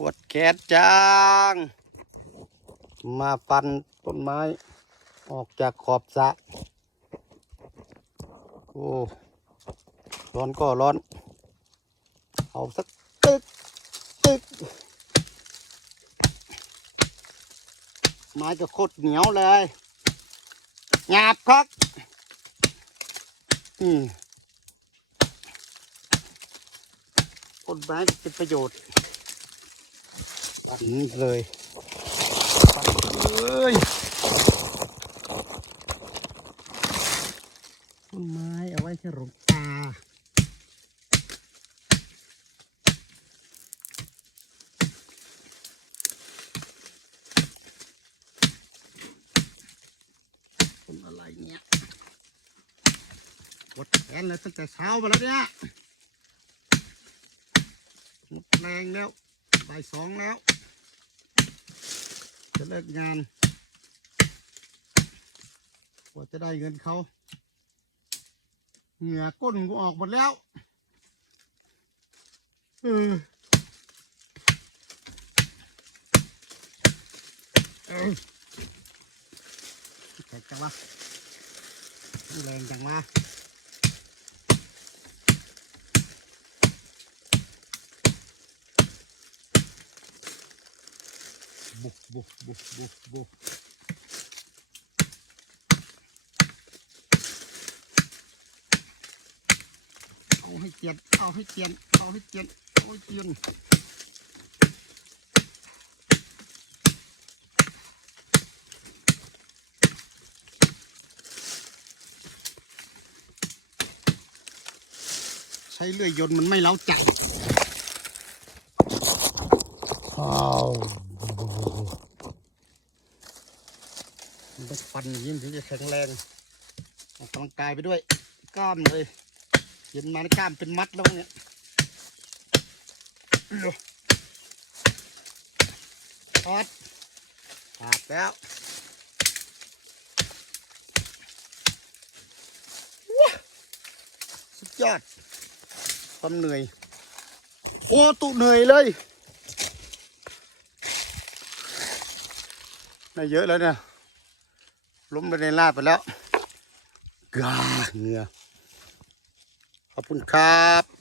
ปวดแขนจัง มาปันต้นไม้ ออกจากขอบสะโอ้ ร้อนก็ร้อน เอาสักตึกตึกไม้จะโคตรเหนียวเลยหยาบครับอืมต้นไม้เป็นประโยชน์ ปันเลยปันเลยต้นไม้เอาไว้ที่หลวงตาคนอะไรเนี่ยปวดแขนเลยตั้งแต่เช้ามาแล้วเนี่ยหมดแรงแล้ว บ่ายสองแล้ว จะเลิกงานกว่าจะได้เงินเขา เหงื่อก้นกูออกหมดแล้ว เออเออแข็งจังวะแรงจังวะ บุกบุกบุกบุบุกเอาให้เจียนเอาให้เจียนเอาให้เจียนเอาให้เจียนใช้เลื่อยยนต์มันไม่เล้าใจอ้าวมัน ต้องฟันอย่างนี้มถึงจะแข็งแรงออกกำลังกายไปด้วยกล้ามเลยเย็นมาในกล้ามเป็นมัดแล้วเนี่ยทอดขาดแล้วว้าสุดยอด ความเหนื่อย โอ้ตุเหนื่อยเลยไม่เยอะแล้วเนี่ย ล้มไปในลาบไปแล้วกาเหงื่อขอบคุณครับ